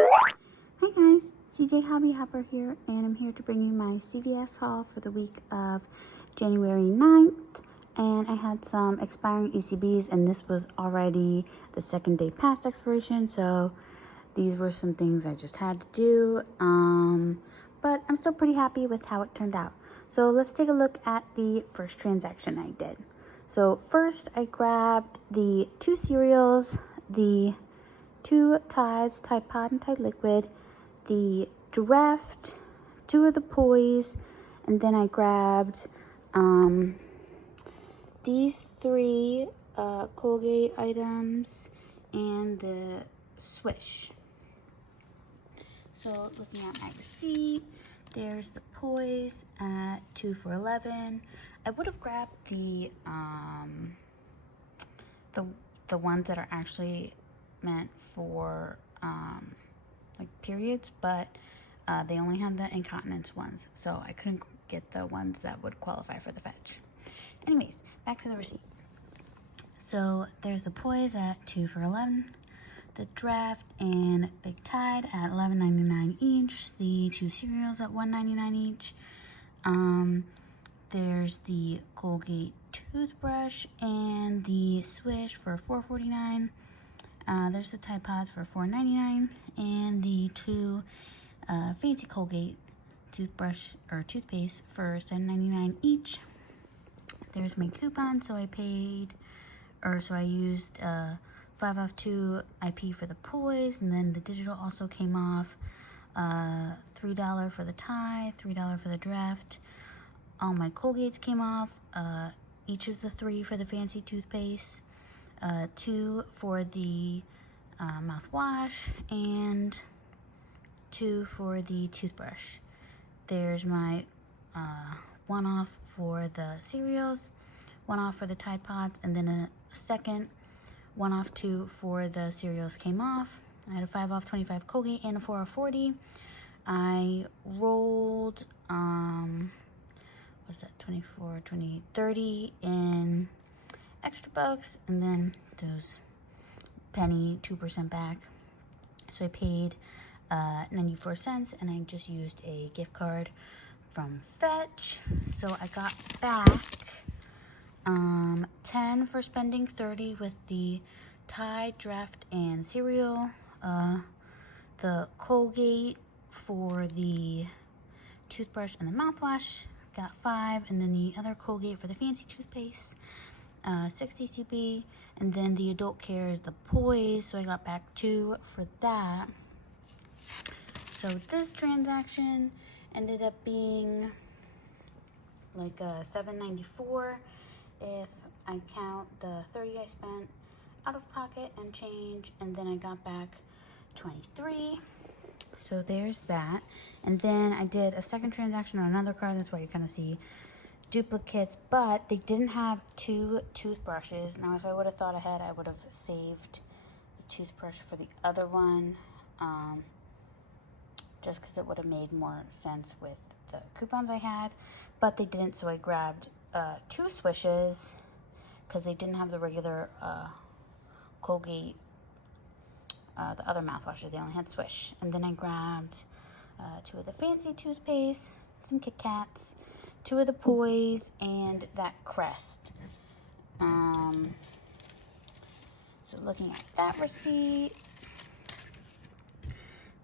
Hi guys, CJ Hobby Hopper here, and I'm here to bring you my CVS haul for the week of January 9th. And I had some expiring ECBs, and this was already the second day past expiration, so these were some things I just had to do. But I'm still pretty happy with how it turned out. So let's take a look at the first transaction I did. So first I grabbed the 2 cereals, the 2 Tides, Tide Pod and Tide Liquid, the Draft, 2 of the Poise, and then I grabbed these 3 Colgate items and the Swish. So looking at my receipt, there's the Poise at 2 for $11. I would have grabbed the ones that are actually meant for like periods, but they only have the incontinence ones, so I couldn't get the ones that would qualify for the fetch. Anyways, back to the receipt. So there's the Poise at 2 for $11, the Draft and Big Tide at $11.99 each, the 2 cereals at $1.99 each. There's the Colgate toothbrush and the Swish for $4.49. There's the Tide Pods for $4.99, and the 2 fancy Colgate toothbrush or toothpaste for $7.99 each. There's my coupon, so I used 5 off 2 IP for the Poise, and then the digital also came off. $3 for the Tide, $3 for the Draft. All my Colgates came off, each of the 3 for the fancy toothpaste, 2 for the mouthwash, and 2 for the toothbrush. There's my 1 off for the cereals, 1 off for the Tide Pods, and then a second 1 off 2 for the cereals came off. I had a 5 off 25 Colgate and a 4 off 40. I rolled what's that, 24, 20, 30 in extra bucks, and then those penny 2% back. So I paid 94 cents, and I just used a gift card from Fetch. So I got back 10 for spending 30 with the Tide, Draft, and cereal. The Colgate for the toothbrush and the mouthwash got 5, and then the other Colgate for the fancy toothpaste, 60 CP, and then the adult care is the Poise, so I got back 2 for that. So this transaction ended up being like $7.94 if I count the 30 I spent out of pocket and change, and then I got back 23. So there's that. And then I did a second transaction on another card. That's why you kind of see duplicates, but they didn't have 2 toothbrushes. Now if I would have thought ahead, I would have saved the toothbrush for the other one, just because it would have made more sense with the coupons I had, but they didn't, so I grabbed 2 Swishes because they didn't have the regular Colgate, the other mouthwashes. They only had Swish. And then I grabbed 2 of the fancy toothpaste, some Kit Kats, 2 of the Poise, and that Crest. So looking at that receipt,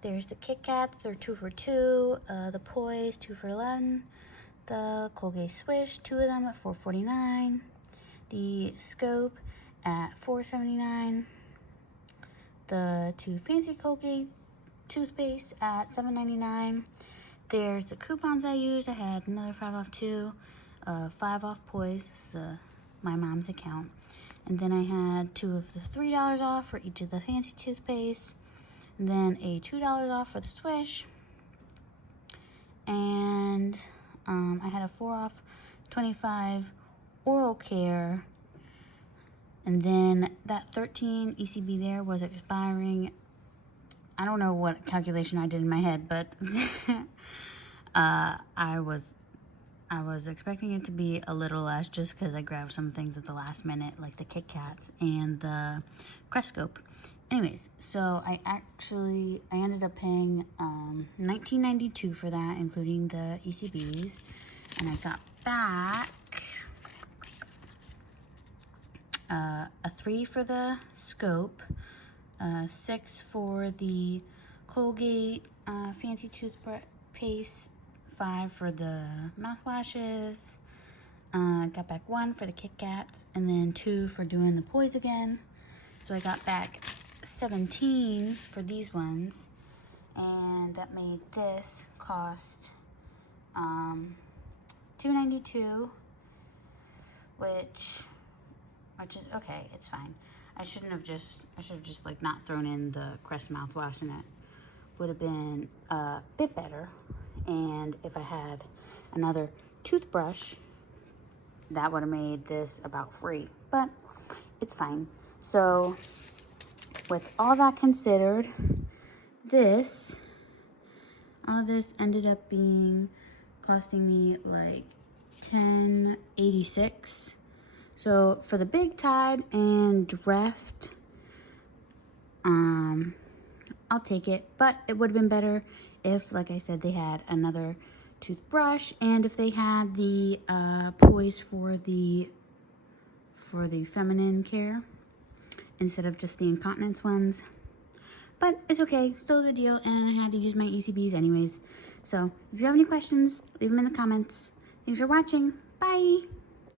there's the Kit Kats, they're 2 for $2, the Poise 2 for $11, the Colgate Swish, 2 of them at $4.49, the Scope at $4.79, the 2 fancy Colgate toothpaste at $7.99. There's the coupons I used. I had another 5 off 2, 5 off Poise. This is my mom's account. And then I had 2 of the $3 off for each of the fancy toothpaste. And then a $2 off for the Swish. And I had a 4 off 25 oral care. And then that 13 ECB there was expiring. I don't know what calculation I did in my head, but I was expecting it to be a little less just because I grabbed some things at the last minute, like the Kit Kats and the Crescope. anyways, so I ended up paying $19.92 for that, including the ECBs, and I got back a 3 for the scope, 6 for the Colgate fancy toothpaste, 5 for the mouthwashes, got back 1 for the Kit Kats, and then 2 for doing the poise again. So I got back 17 for these ones, and that made this cost $2.92, which is okay. It's fine. I should have just like not thrown in the Crest mouthwash, and it would have been a bit better. And if I had another toothbrush, that would have made this about free, but it's fine. So with all that considered, all this ended up costing me like $10.86. So for the Big Tide and Dreft, I'll take it, but it would have been better if, like I said, they had another toothbrush, and if they had the poise for the feminine care instead of just the incontinence ones. But it's okay, still a good deal, and I had to use my ECBs anyways. So if you have any questions, leave them in the comments. Thanks for watching. Bye!